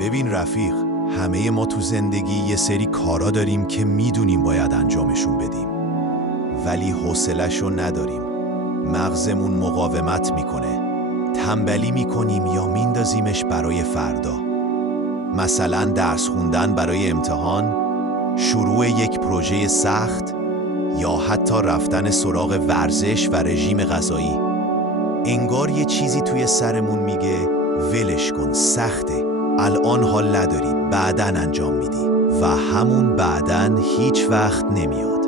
ببین رفیق، همه ما تو زندگی یه سری کارا داریم که میدونیم باید انجامشون بدیم، ولی حوصله‌شو نداریم. مغزمون مقاومت میکنه، تنبلی میکنیم یا میندازیمش برای فردا. مثلا درس خوندن برای امتحان، شروع یک پروژه سخت، یا حتی رفتن سراغ ورزش و رژیم غذایی. انگار یه چیزی توی سرمون میگه ولش کن، سخته، الان حال نداری، بعدن انجام میدی و همون بعدن هیچ وقت نمیاد.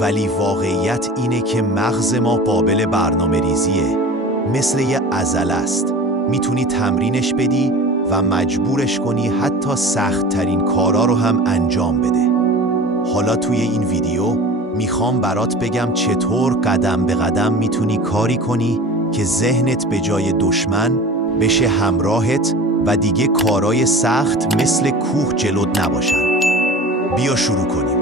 ولی واقعیت اینه که مغز ما قابل برنامه ریزیه، مثل یه عضله است. میتونی تمرینش بدی و مجبورش کنی حتی سخت ترین کارا رو هم انجام بده. حالا توی این ویدیو میخوام برات بگم چطور قدم به قدم میتونی کاری کنی که ذهنت به جای دشمن بشه همراهت و دیگه کارای سخت مثل کوه جلوت نباشن. بیا شروع کنیم.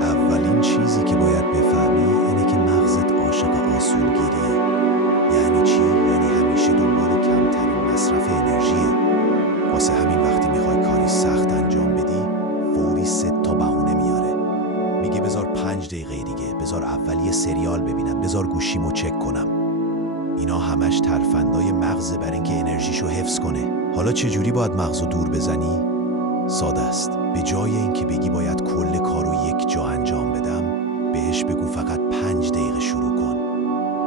اولین چیزی که باید بفهمی اینه که مغزت عاشق آسونگیریه. یعنی چی؟ یعنی همیشه دنبال کمترین مصرف انرژیه. واسه همین وقتی میخوای کاری سخت انجام بدی، فوری 3 تا بهونه میاره. میگه بذار 5 دقیقه دیگه، بذار اول یه سریال ببینم، بذار گوشیمو چک کنم. اینا همش ترفندای مغزه برای اینکه انرژیشو حفظ کنه. حالا چجوری باید مغزو دور بزنی؟ ساده است. به جای اینکه بگی باید کل کارو یک جا انجام بدم، بهش بگو فقط 5 دقیقه شروع کن.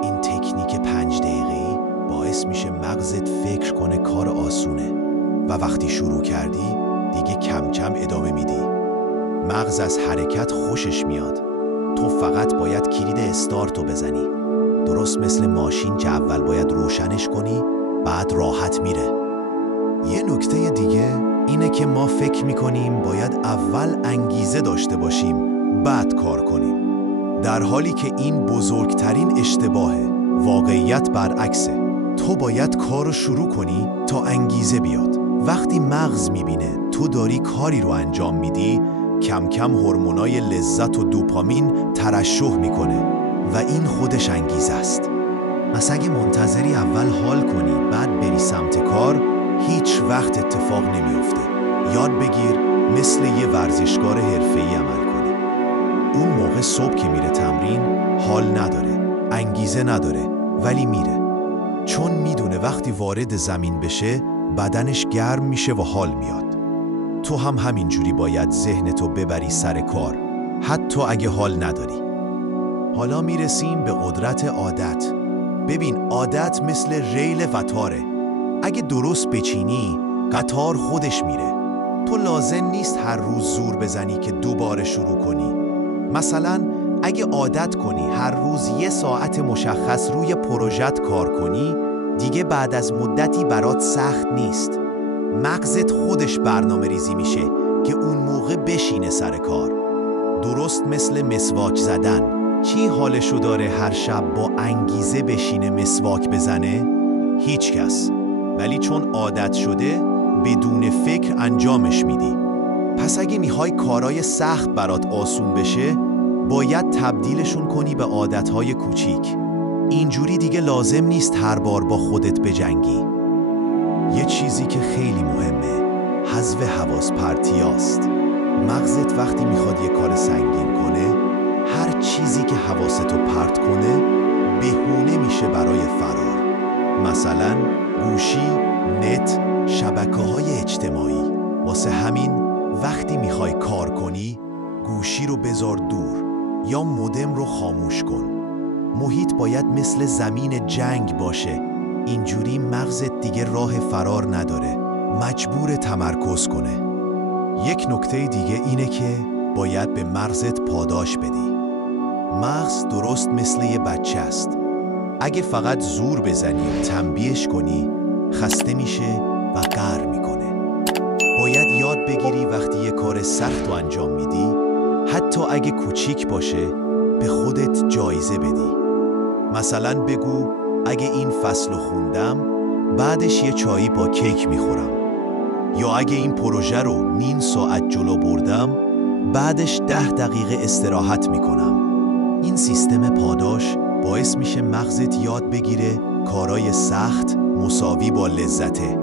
این تکنیک 5 دقیقه‌ای باعث میشه مغزت فکر کنه کار آسونه و وقتی شروع کردی دیگه کم کم ادامه میدی. مغز از حرکت خوشش میاد. تو فقط باید کلید استارتو بزنی. درست مثل ماشین که اول باید روشنش کنی، بعد راحت میره. یه نکته دیگه اینه که ما فکر میکنیم باید اول انگیزه داشته باشیم، بعد کار کنیم. در حالی که این بزرگترین اشتباهه. واقعیت برعکسه. تو باید کارو شروع کنی تا انگیزه بیاد. وقتی مغز میبینه تو داری کاری رو انجام میدی، کم کم هورمونای لذت و دوپامین ترشح میکنه و این خودش انگیزه است. مثلا اگه منتظری اول حال کنی بعد بری سمت کار، هیچ وقت اتفاق نمیفته. یاد بگیر مثل یه ورزشکار حرفه‌ای عمل کنی. اون موقع صبح که میره تمرین حال نداره، انگیزه نداره، ولی میره. چون میدونه وقتی وارد زمین بشه بدنش گرم میشه و حال میاد. تو هم همینجوری باید ذهنتو ببری سر کار، حتی اگه حال نداری. حالا میرسیم به قدرت عادت. ببین، عادت مثل ریل قطاره. اگه درست بچینی قطار خودش میره. تو لازم نیست هر روز زور بزنی که دوباره شروع کنی. مثلا اگه عادت کنی هر روز 1 ساعت مشخص روی پروژت کار کنی، دیگه بعد از مدتی برات سخت نیست. مغزت خودش برنامه ریزی میشه که اون موقع بشینه سر کار. درست مثل مسواک زدن. چی حالشو داره هر شب با انگیزه بشینه مسواک بزنه؟ هیچ کس. ولی چون عادت شده بدون فکر انجامش میدی. پس اگه میخوای کارای سخت برات آسون بشه، باید تبدیلشون کنی به عادتهای کوچیک. اینجوری دیگه لازم نیست هر بار با خودت بجنگی. یه چیزی که خیلی مهمه، حذف حواس پرتیاست. مغزت وقتی میخواد یه کار سنگین کنه، هر چیزی که حواستو پرت کنه بهونه میشه برای فرار. مثلا گوشی، نت، شبکه‌های اجتماعی. واسه همین وقتی میخوای کار کنی، گوشی رو بذار دور یا مودم رو خاموش کن. محیط باید مثل زمین جنگ باشه. اینجوری مغزت دیگه راه فرار نداره، مجبور تمرکز کنه. یک نکته دیگه اینه که باید به مغزت پاداش بدی. مغز درست مثل یه بچه است. اگه فقط زور بزنی و تنبیهش کنی، خسته میشه و قهر میکنه. باید یاد بگیری وقتی یه کار سخت رو انجام میدی، حتی اگه کوچیک باشه، به خودت جایزه بدی. مثلا بگو اگه این فصل رو خوندم، بعدش یه چایی با کیک میخورم. یا اگه این پروژه رو نیم ساعت جلو بردم، بعدش 10 دقیقه استراحت میکنم. این سیستم پاداش باعث میشه مغزت یاد بگیره کارای سخت مساوی با لذته.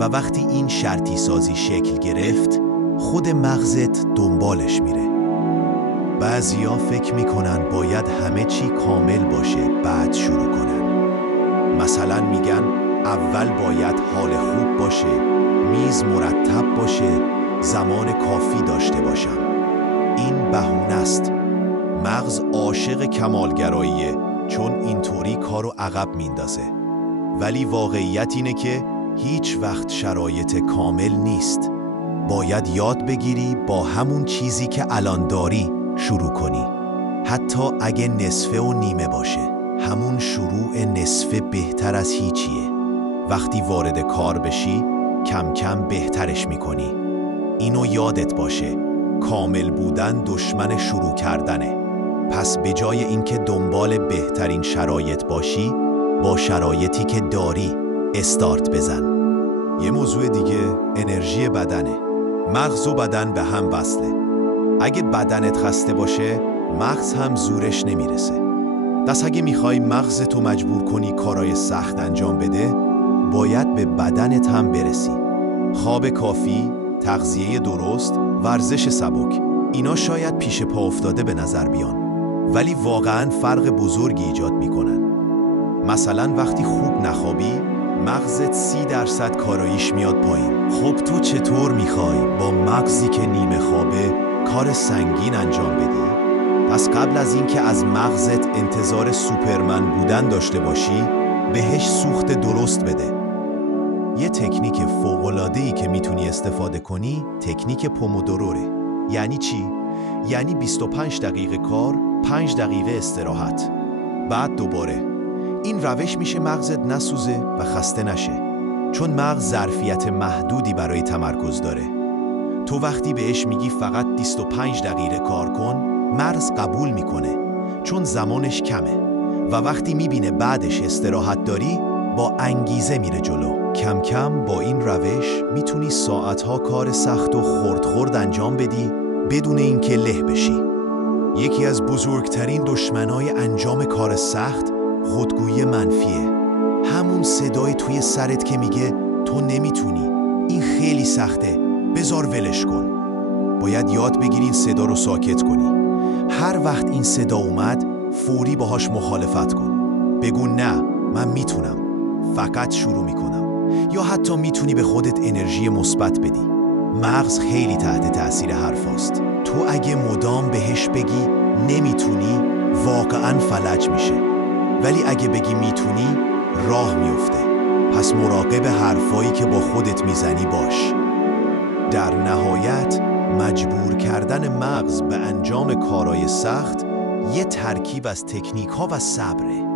و وقتی این شرطی سازی شکل گرفت خود مغزت دنبالش میره. بعضیا فکر میکنن باید همه چی کامل باشه بعد شروع کنن. مثلا میگن اول باید حال خوب باشه، میز مرتب باشه، زمان کافی داشته باشم. این بهونه است. مغز عاشق کمالگراییه چون اینطوری کارو عقب میندازه. ولی واقعیت اینه که هیچ وقت شرایط کامل نیست. باید یاد بگیری با همون چیزی که الان داری شروع کنی. حتی اگه نصفه و نیمه باشه. همون شروع نصفه بهتر از هیچیه. وقتی وارد کار بشی کم کم بهترش میکنی. اینو یادت باشه. کامل بودن دشمن شروع کردنه. پس به جای اینکه دنبال بهترین شرایط باشی، با شرایطی که داری استارت بزن. یه موضوع دیگه انرژی بدنه. مغز و بدن به هم وصله. اگه بدنت خسته باشه، مغز هم زورش نمیرسه. پس اگه میخوای مغزتو مجبور کنی کارای سخت انجام بده، باید به بدنت هم برسی. خواب کافی، تغذیه درست، ورزش سبک، اینا شاید پیش پا افتاده به نظر بیان، ولی واقعاً فرق بزرگی ایجاد میکنن. مثلا وقتی خوب نخوابی، مغزت 30% کاراییش میاد پایین. خب تو چطور میخوای با مغزی که نیمه خوابه کار سنگین انجام بدی؟ پس قبل از اینکه از مغزت انتظار سوپرمن بودن داشته باشی، بهش سوخت درست بده. یه تکنیک فوق‌العاده‌ای که میتونی استفاده کنی، تکنیک پومودوروره. یعنی چی؟ یعنی 25 دقیقه کار، 5 دقیقه استراحت. بعد دوباره. این روش میشه مغزت نسوزه و خسته نشه. چون مغز ظرفیت محدودی برای تمرکز داره. تو وقتی بهش میگی فقط 25 دقیقه کار کن، مغز قبول میکنه. چون زمانش کمه. و وقتی میبینه بعدش استراحت داری، با انگیزه میره جلو. کم کم با این روش میتونی ساعتها کار سخت و خرد انجام بدی بدون اینکه له بشی. یکی از بزرگترین دشمنای انجام کار سخت خودگویی منفیه. همون صدای توی سرت که میگه تو نمیتونی، این خیلی سخته، بذار ولش کن. باید یاد بگیری این صدا رو ساکت کنی. هر وقت این صدا اومد فوری باهاش مخالفت کن. بگو نه، من میتونم، فقط شروع میکنم. یا حتی میتونی به خودت انرژی مثبت بدی. مغز خیلی تحت تأثیر حرفاست. تو اگه مدام بهش بگی نمیتونی، واقعاً فلج میشه. ولی اگه بگی میتونی، راه میفته. پس مراقب حرفایی که با خودت میزنی باش. در نهایت مجبور کردن مغز به انجام کارهای سخت یه ترکیب از تکنیک‌ها و صبره.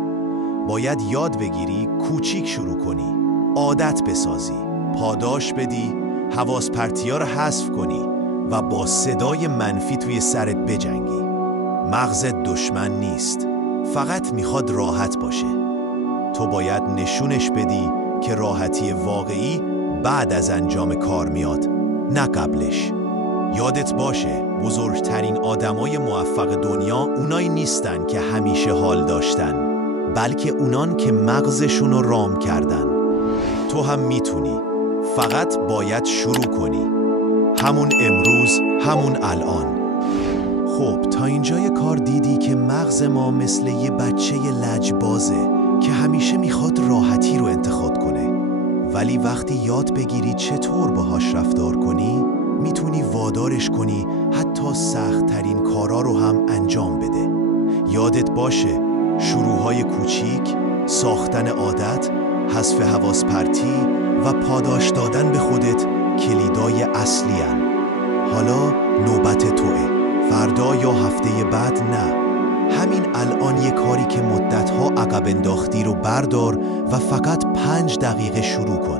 باید یاد بگیری کوچیک شروع کنی، عادت بسازی، پاداش بدی، حواس پرتی‌ها رو حذف کنی و با صدای منفی توی سرت بجنگی. مغزت دشمن نیست، فقط میخواد راحت باشه. تو باید نشونش بدی که راحتی واقعی بعد از انجام کار میاد، نه قبلش. یادت باشه بزرگترین آدمای موفق دنیا اونایی نیستن که همیشه حال داشتن، بلکه اونان که مغزشون رو رام کردن. تو هم میتونی، فقط باید شروع کنی. همون امروز، همون الان. خب تا اینجای کار دیدی که مغز ما مثل یه بچه لجبازه که همیشه میخواد راحتی رو انتخاب کنه. ولی وقتی یاد بگیری چطور باهاش رفتار کنی، میتونی وادارش کنی حتی سخت ترین کارا رو هم انجام بده. یادت باشه شروعهای کوچیک، ساختن عادت، حذف حواس پرتی و پاداش دادن به خودت کلیدای اصلی هن. حالا نوبت توئه. فردا یا هفته بعد نه. همین الان یه کاری که مدتها عقب انداختی رو بردار و فقط 5 دقیقه شروع کن.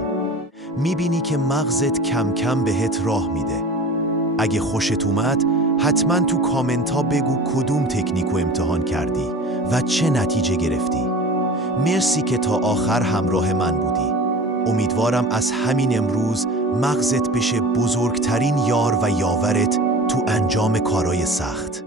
میبینی که مغزت کم کم بهت راه میده. اگه خوشت اومد حتما تو کامنت ها بگو کدوم تکنیکو امتحان کردی و چه نتیجه گرفتی. مرسی که تا آخر همراه من بودی. امیدوارم از همین امروز مغزت بشه بزرگترین یار و یاورت تو انجام کارهای سخت.